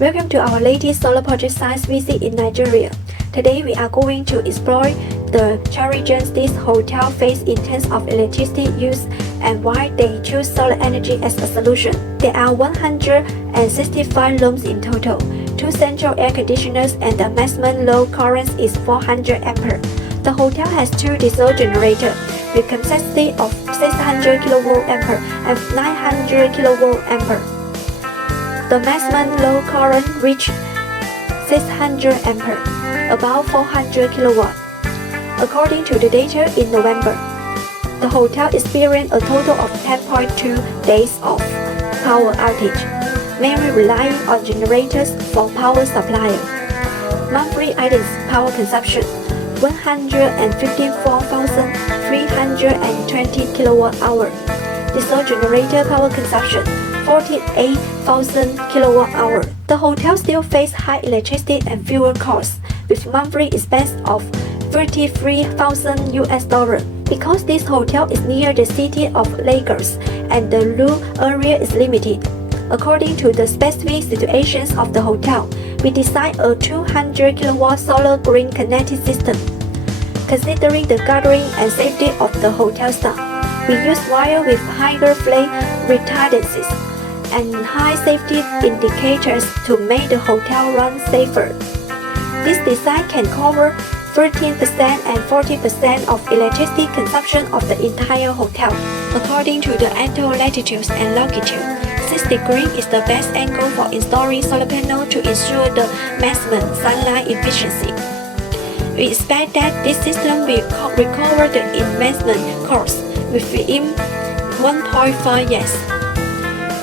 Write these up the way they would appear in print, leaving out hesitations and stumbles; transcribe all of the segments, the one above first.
Welcome to our latest solar project site visit in Nigeria. Today we are going to explore the challenges this hotel face in terms of electricity use and why they choose solar energy as a solution. There are 165 rooms in total, 2 central air conditioners, and the maximum load current is 400 ampere. The hotel has 2 diesel generators with capacity of 600 kV ampere and 900 kV ampere. The maximum load current reached 600 ampere, about 400 kW. According to the data in November, the hotel experienced a total of 10.2 days of power outage, mainly relying on generators from power supplier. Monthly items power consumption 154,320 kWh. Diesel generator power consumption 48,000 kWh. The hotel still faces high electricity and fuel costs, with monthly expense of $33,000. Because this hotel is near the city of Lagos and the roof area is limited. According to the specific situations of the hotel, we designed a 200 kW solar green connected system. Considering the gathering and safety of the hotel staff, we use wire with higher flame retardancies and high safety indicators to make the hotel run safer. This design can cover 13% and 40% of electricity consumption of the entire hotel. According to the annual latitude and longitude, 6 degrees is the best angle for installing solar panels to ensure the maximum sunlight efficiency. We expect that this system will recover the investment cost within 1.5 years.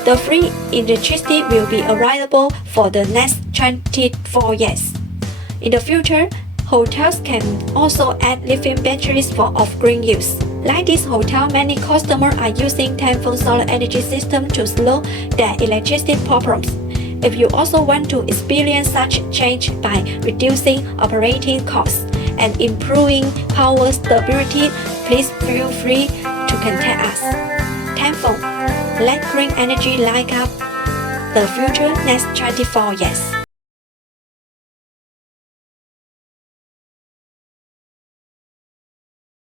The free electricity will be available for the next 24 years. In the future, hotels can also add lithium batteries for off-grid use. Like this hotel, many customers are using Tanfon solar energy system to slow their electricity problems. If you also want to experience such change by reducing operating costs and improving power stability, please feel free to contact us. Tanfon, let green energy light up the future next 24 years.